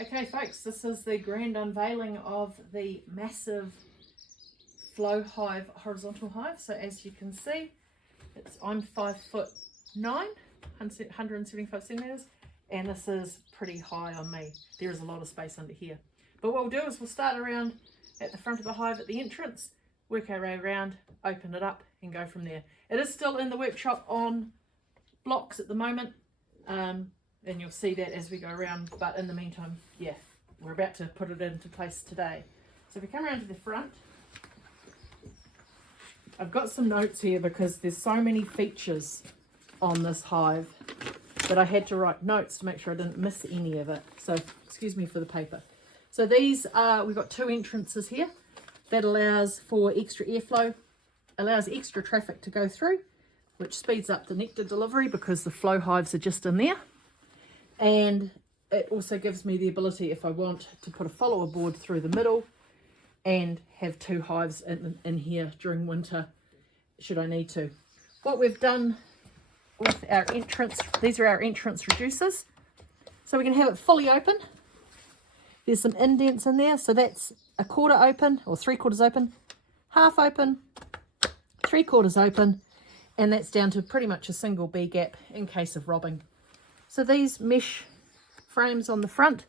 Okay folks, this is the grand unveiling of the massive Flow Hive horizontal hive. So as you can see, I'm 5'9", 175 centimeters, and this is pretty high on me. There is a lot of space under here. But what we'll do is we'll start around at the front of the hive at the entrance, work our way around, open it up and go from there. It is still in the workshop on blocks at the moment. And you'll see that as we go around, but in the meantime, yeah, we're about to put it into place today. So if we come around to the front, I've got some notes here because there's so many features on this hive that I had to write notes to make sure I didn't miss any of it. So excuse me for the paper. So these are, we've got two entrances here. That allows for extra airflow, allows extra traffic to go through, which speeds up the nectar delivery because the flow hives are just in there. And it also gives me the ability, if I want, to put a follower board through the middle and have two hives in here during winter should I need to. What we've done with our entrance, these are our entrance reducers, so we can have it fully open. There's some indents in there, so that's a quarter open or 3/4 open, half open, 3/4 open, and that's down to pretty much a single bee gap in case of robbing. So these mesh frames on the front,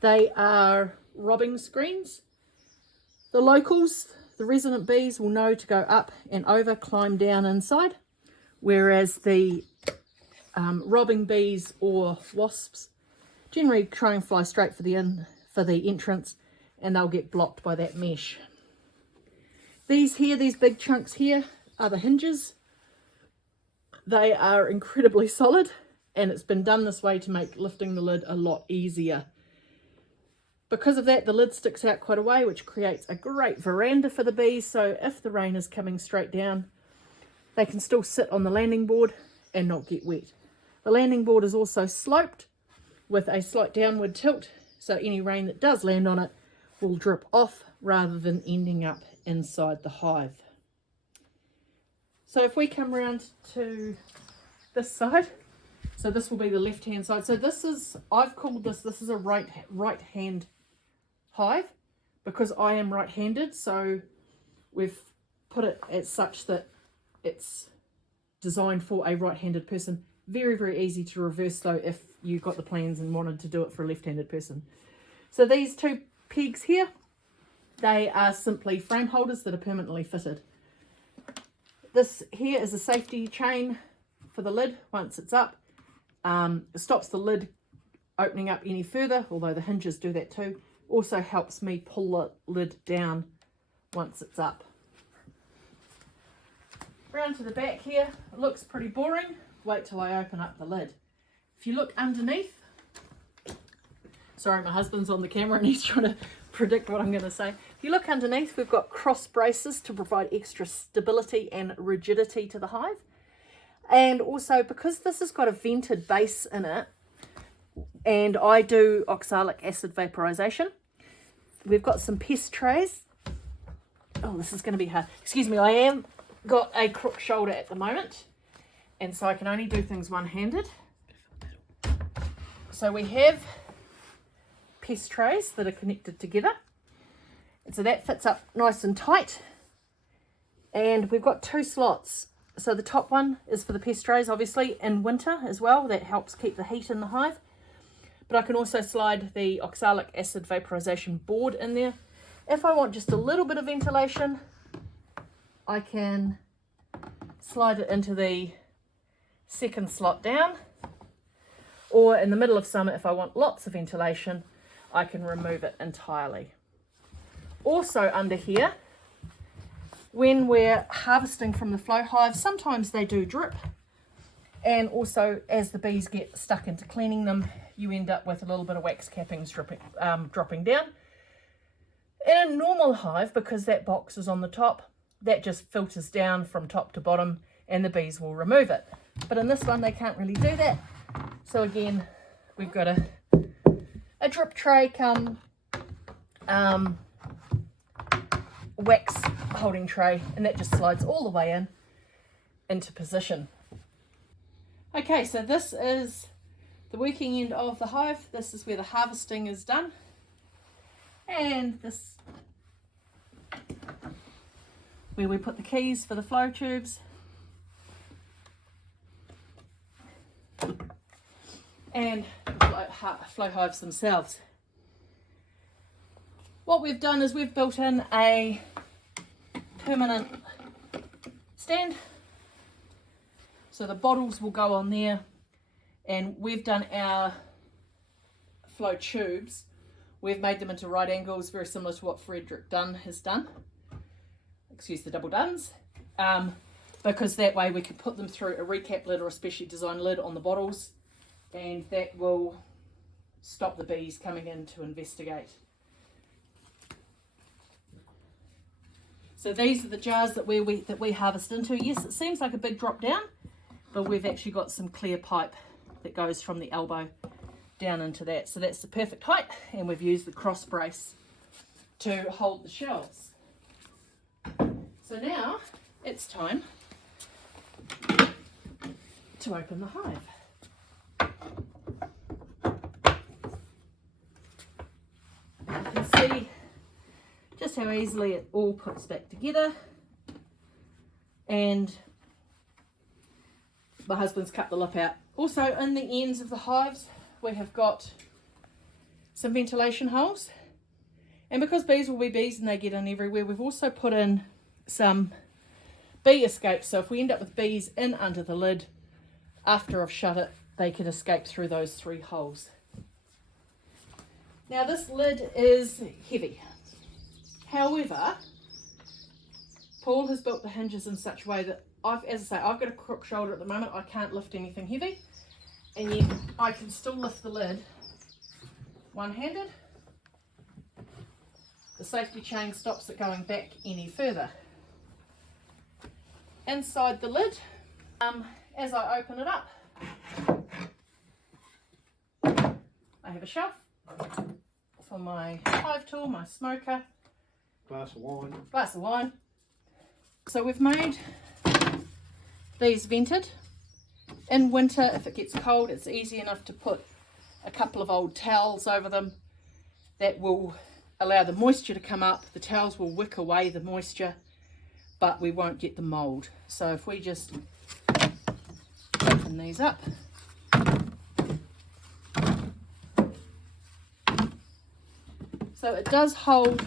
they are robbing screens. The locals, the resident bees, will know to go up and over, climb down inside, whereas the robbing bees or wasps generally try and fly straight for the entrance, and they'll get blocked by that mesh. These here, these big chunks here, are the hinges. They are incredibly solid, and it's been done this way to make lifting the lid a lot easier. Because of that, the lid sticks out quite a way, which creates a great veranda for the bees. So if the rain is coming straight down, they can still sit on the landing board and not get wet. The landing board is also sloped with a slight downward tilt, so any rain that does land on it will drip off rather than ending up inside the hive. So if we come around to this side, so this will be the left hand side. So this is, I've called this is a right hand hive because I am right handed. So we've put it as such that it's designed for a right handed person. Very, very easy to reverse though if you got the plans and wanted to do it for a left handed person. So these two pegs here, they are simply frame holders that are permanently fitted. This here is a safety chain for the lid once it's up. It stops the lid opening up any further, although the hinges do that too. Also helps me pull the lid down once it's up. Round to the back here, it looks pretty boring. Wait till I open up the lid. If you look underneath, sorry, my husband's on the camera and he's trying to predict what I'm going to say. If you look underneath, we've got cross braces to provide extra stability and rigidity to the hive. And also, because this has got a vented base in it, and I do oxalic acid vaporization, we've got some pest trays. Oh, this is going to be hard. Excuse me, I am got a crook shoulder at the moment, and so I can only do things one-handed. So we have pest trays that are connected together, and so that fits up nice and tight. And we've got two slots. So the top one is for the pest trays, obviously, in winter as well. That helps keep the heat in the hive. But I can also slide the oxalic acid vaporization board in there. If I want just a little bit of ventilation, I can slide it into the second slot down. Or in the middle of summer, if I want lots of ventilation, I can remove it entirely. Also under here, when we're harvesting from the flow hive, sometimes they do drip, and also as the bees get stuck into cleaning them, you end up with a little bit of wax cappings dropping down. In a normal hive, because that box is on the top, that just filters down from top to bottom and the bees will remove it. But in this one, they can't really do that. So again, we've got a drip tray come wax holding tray, and that just slides all the way into position. Okay, so this is the working end of the hive. This is where the harvesting is done. And this, where we put the keys for the flow tubes. And the flow hives themselves. What we've done is we've built in a permanent stand. So the bottles will go on there, and we've done our flow tubes. We've made them into right angles, very similar to what Frederick Dunn has done. Excuse the double duns. Because that way we can put them through a recap lid or a specially designed lid on the bottles, and that will stop the bees coming in to investigate. So these are the jars that we harvest into. Yes, it seems like a big drop down, but we've actually got some clear pipe that goes from the elbow down into that. So that's the perfect height, and we've used the cross brace to hold the shelves. So now it's time to open the hive. You can see just how easily it all puts back together, and my husband's cut the lip out. Also, in the ends of the hives we have got some ventilation holes, and because bees will be bees and they get in everywhere, we've also put in some bee escapes. So if we end up with bees in under the lid after I've shut it, they can escape through those 3 holes. Now this lid is heavy. However, Paul has built the hinges in such a way that as I say, I've got a crook shoulder at the moment. I can't lift anything heavy, and yet I can still lift the lid one-handed. The safety chain stops it going back any further. Inside the lid, as I open it up, I have a shelf for my hive tool, my smoker, glass of wine. So we've made these vented. In winter, if it gets cold, it's easy enough to put a couple of old towels over them. That will allow the moisture to come up. The towels will wick away the moisture, but we won't get the mold. So if we just open these up, so it does hold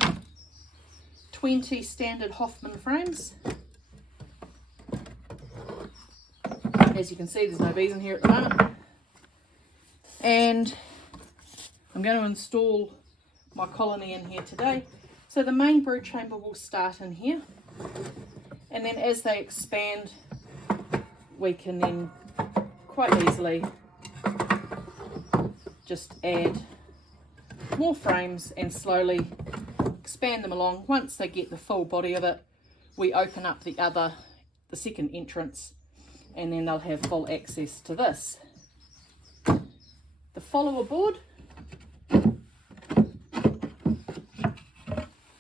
20 standard Hoffman frames. As you can see, there's no bees in here at the moment. And I'm going to install my colony in here today. So the main brood chamber will start in here, and then as they expand, we can then quite easily just add more frames and slowly expand them along. Once they get the full body of it, we open up the second entrance, and then they'll have full access to this. The follower board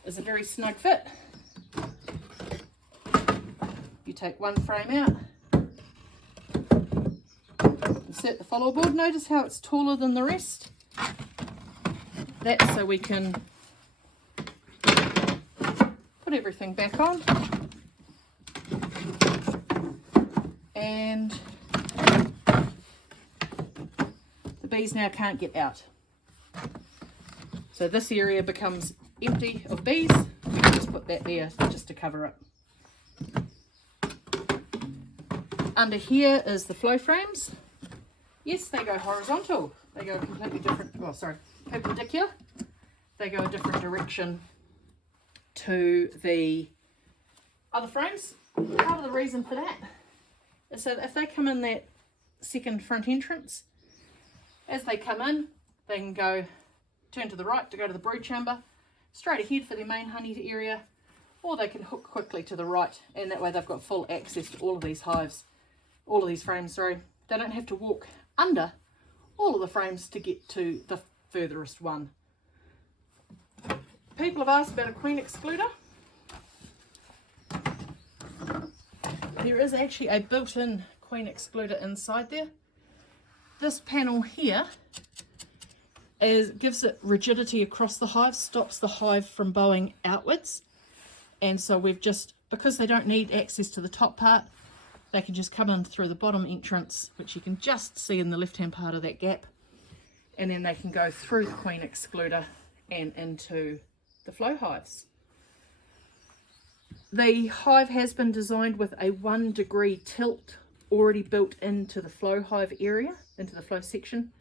is a very snug fit. You take one frame out, insert the follower board. Notice how it's taller than the rest. That's so we can put everything back on, and the bees now can't get out. So this area becomes empty of bees. We can just put that there just to cover it. Under here is the flow frames. Yes, they go horizontal. They go completely different, perpendicular. They go a different direction to the other frames. Part of the reason for that is so that if they come in that second front entrance, as they come in, they can turn to the right to go to the brood chamber, straight ahead for their main honey area, or they can hook quickly to the right, and that way they've got full access to all of these frames. They don't have to walk under all of the frames to get to the furthest one. People have asked about a queen excluder. There is actually a built-in queen excluder inside there. this panel here gives it rigidity across the hive, stops the hive from bowing outwards. And so we've just, because they don't need access to the top part, they can just come in through the bottom entrance, which you can just see in the left hand part of that gap, and then they can go through the queen excluder and into the flow hives. The hive has been designed with a 1 degree tilt already built into the flow hive area, into the flow section.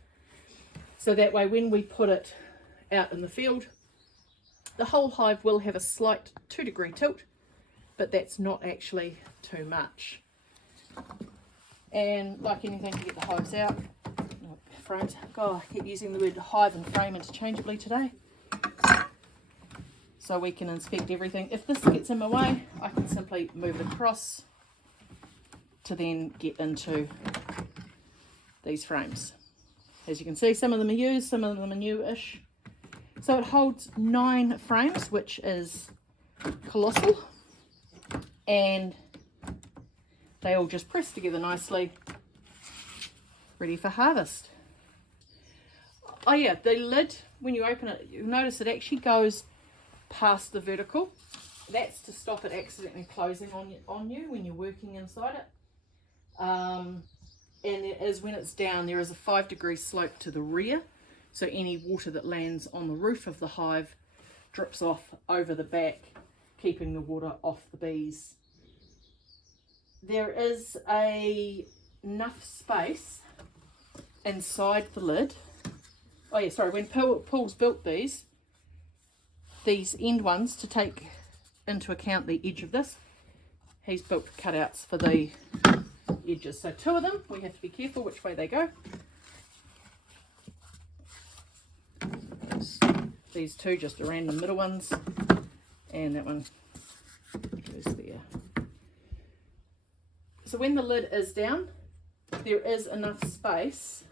So that way when we put it out in the field, the whole hive will have a slight 2 degree tilt, but that's not actually too much. And like anything to get the hives out, frames, God, I keep using the word hive and frame interchangeably today. So we can inspect everything. If this gets in my way, I can simply move it across to then get into these frames. As you can see, some of them are used, some of them are new-ish. So it holds 9 frames, which is colossal. And they all just press together nicely, ready for harvest. Oh yeah, the lid, when you open it, you'll notice it actually goes past the vertical. That's to stop it accidentally closing on you when you're working inside it. And it is, when it's down, there is a 5 degree slope to the rear, so any water that lands on the roof of the hive drips off over the back, keeping the water off the bees. There is enough space inside the lid. Oh yeah, sorry, when Paul's built these end ones, to take into account the edge of this, he's built cutouts for the edges. So 2 of them, we have to be careful which way they go. These 2 just are random middle ones, and that one goes there. So when the lid is down, there is enough space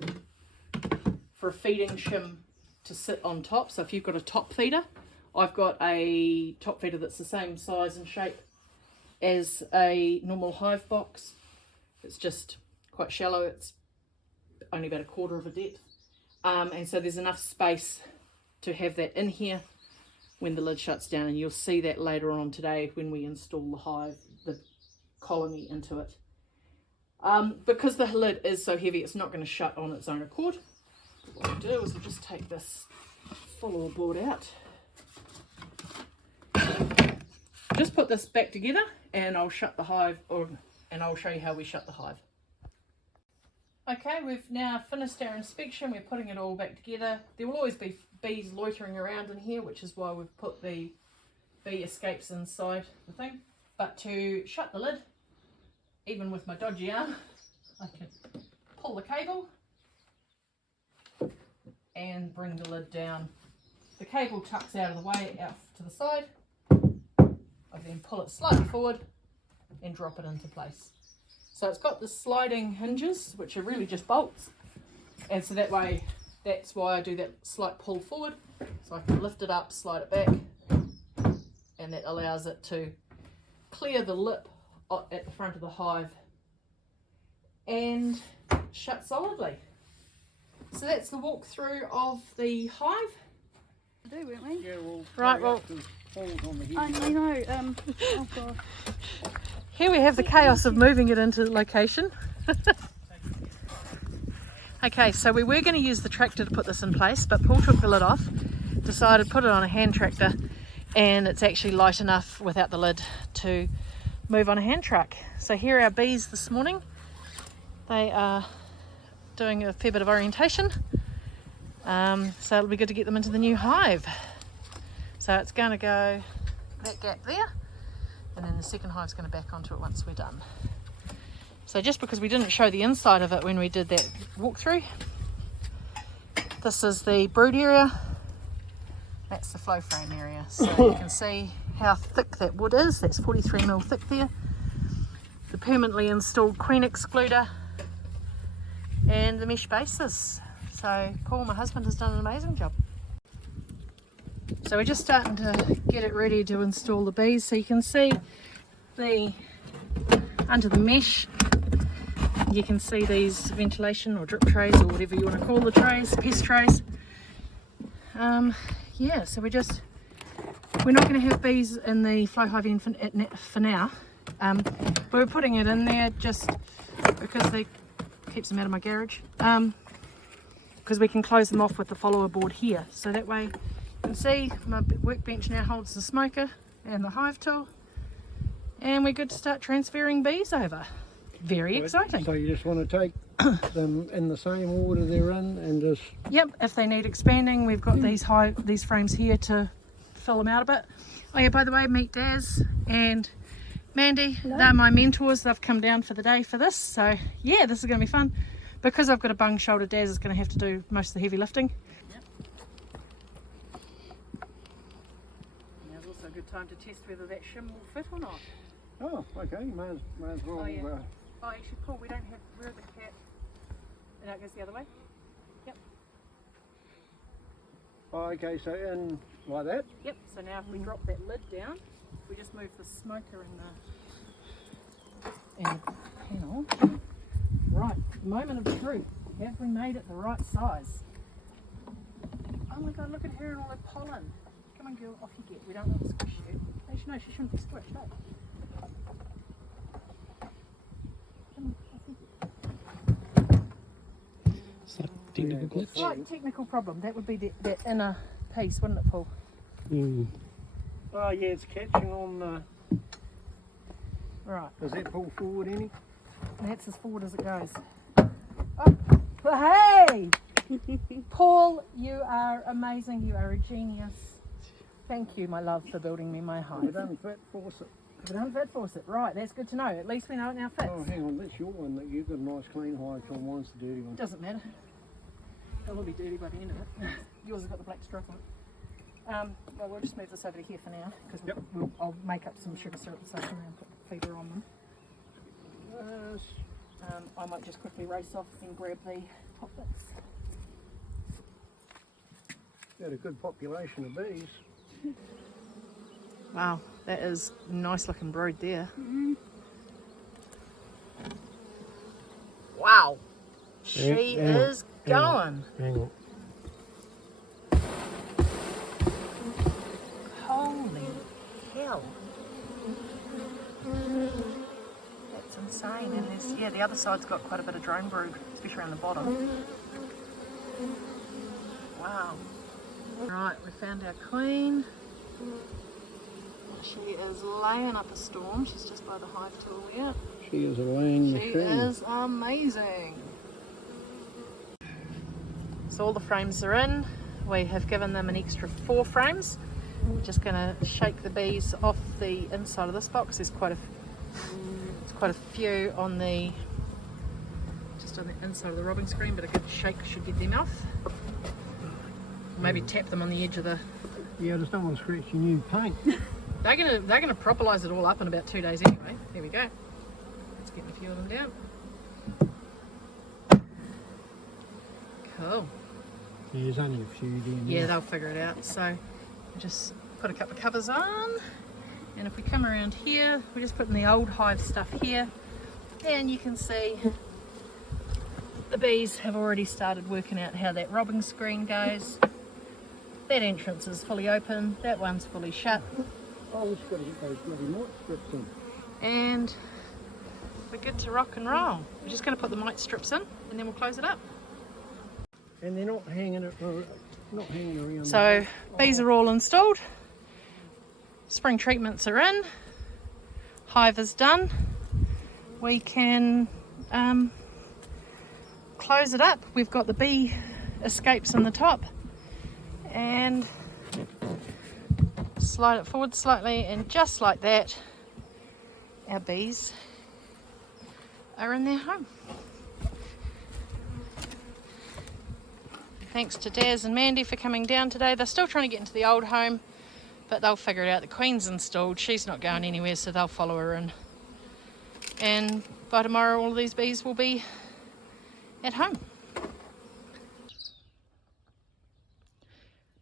for a feeding shim to sit on top. So if you've got a top feeder, I've got a top feeder that's the same size and shape as a normal hive box. It's just quite shallow. It's only about 1/4 of a depth. And so there's enough space to have that in here when the lid shuts down. And you'll see that later on today when we install the hive, the colony into it. Because the lid is so heavy, it's not going to shut on its own accord. What we'll do is we'll just take this follower board out. Just put this back together and I'll shut the hive, and I'll show you how we shut the hive. Okay, we've now finished our inspection. We're putting it all back together. There will always be bees loitering around in here, which is why we've put the bee escapes inside the thing. But to shut the lid, even with my dodgy arm, I can pull the cable and bring the lid down. The cable tucks out of the way, out to the side. I then pull it slightly forward and drop it into place. So it's got the sliding hinges, which are really just bolts, and so that way, that's why I do that slight pull forward, so I can lift it up, slide it back, and that allows it to clear the lip at the front of the hive and shut solidly. So that's the walkthrough of the hive. Do, weren't we? Yeah, well, Right, well, I know. Oh god. here we have the chaos of moving it into location. Okay, so we were going to use the tractor to put this in place, but Paul took the lid off, decided to put it on a hand tractor, and it's actually light enough without the lid to move on a hand truck. So here are our bees this morning. They are doing a fair bit of orientation, so it'll be good to get them into the new hive. So it's going to go that gap there, and then the second hive's going to back onto it once we're done. So just because we didn't show the inside of it when we did that walkthrough, this is the brood area, that's the flow frame area. So you can see how thick that wood is. That's 43mm thick there. The permanently installed queen excluder and the mesh bases. So Paul, my husband, has done an amazing job. So we're just starting to get it ready to install the bees. So you can see under the mesh, you can see these ventilation or drip trays, or whatever you want to call the trays, pest trays. Yeah, so we're not going to have bees in the flow hive end for now. But we're putting it in there just because they keeps them out of my garage. Because we can close them off with the follower board here. So that way, you can see my workbench now holds the smoker and the hive tool. And we're good to start transferring bees over. Very exciting. So you just want to take them in the same order they're in and just... Yep, if they need expanding, we've got these frames here to fill them out a bit. Oh yeah, by the way, meet Daz and Mandy. Hello. They're my mentors. They've come down for the day for this. So yeah, this is going to be fun. Because I've got a bung shoulder, Daz is going to have to do most of the heavy lifting. Yep. Now's also a good time to test whether that shim will fit or not. Oh, okay, may as well. Oh, yeah. Oh, actually, Paul, we don't have, where are the cat? And that goes the other way? Yep. Oh, okay, so in like that? Yep, so now if we drop that lid down, we just move the smoker and the panel. Right, the moment of truth. Have we made it the right size? Oh my god, look at her and all that pollen. Come on girl, off you get. We don't want to squish you. Actually, no, she shouldn't be squished, eh? Technical glitch. Slight technical problem. That would be that inner piece, wouldn't it, Paul? Mm. Oh yeah, it's catching on. Right. Does that pull forward any? That's as forward as it goes. Oh, hey! Paul, you are amazing. You are a genius. Thank you, my love, for building me my hive. If it doesn't fit, force it. If it doesn't fit, force it. Right, that's good to know. At least we know it now fits. Oh, hang on, that's your one. That you've got a nice clean hive on. Mine's the dirty one. Doesn't matter. It will be dirty by the end of it. Yours has got the black stripe on it. Well, we'll just move this over to here for now, because I'll make up some sugar syrup this afternoon and put the feeder on them. Yes. I might just quickly race off and grab the pop bits. Got a good population of bees. Wow, that is a nice looking brood there. Mm-hmm. Wow, she is going. Hang on. Holy hell. That's insane. And there's, yeah, the other side's got quite a bit of drone brood, especially around the bottom. Wow. Right, we found our queen. She is laying up a storm. She's just by the hive tool there. She is a laying machine. She is amazing. So all the frames are in. We have given them an extra 4 frames. We're just going to shake the bees off the inside of this box. There's quite a few on the inside of the robbing screen, but a good shake should get them off. Maybe tap them on the edge of the... Yeah, I just don't want to scratch your new paint. They're gonna propolize it all up in about 2 days anyway. There we go. Let's get a few of them down. Cool. Yeah, there's only a few down there. Yeah, they'll figure it out. So just put a couple of covers on, and if we come around here, we're just putting the old hive stuff here, and you can see the bees have already started working out how that robbing screen goes. That entrance is fully open, that one's fully shut. Oh, we've got to get those bloody mite strips in. And we're good to rock and roll. We're just going to put the mite strips in and then we'll close it up. And they're not hanging around. So bees are all installed. Spring treatments are in. Hive is done. We can close it up. We've got the bee escapes in the top. And slide it forward slightly, and just like that, our bees are in their home. Thanks to Daz and Mandy for coming down today. They're still trying to get into the old home, but they'll figure it out. The queen's installed, she's not going anywhere, so they'll follow her in. And by tomorrow all of these bees will be at home.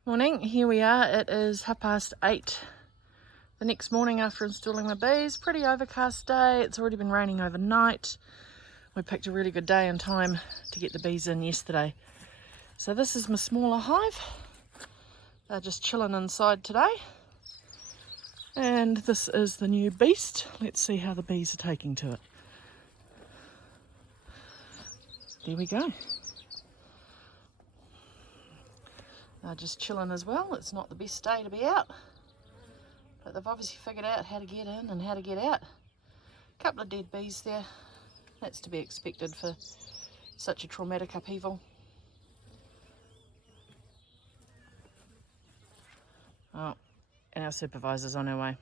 Morning, here we are. It is 8:30 the next morning after installing my bees. Pretty overcast day. It's already been raining overnight. We picked a really good day and time to get the bees in yesterday. So this is my smaller hive. They're just chilling inside today. And this is the new beast. Let's see how the bees are taking to it. There we go. They're just chilling as well. It's not the best day to be out, but they've obviously figured out how to get in and how to get out. A couple of dead bees there. That's to be expected for such a traumatic upheaval. Oh, and our supervisor's on her way.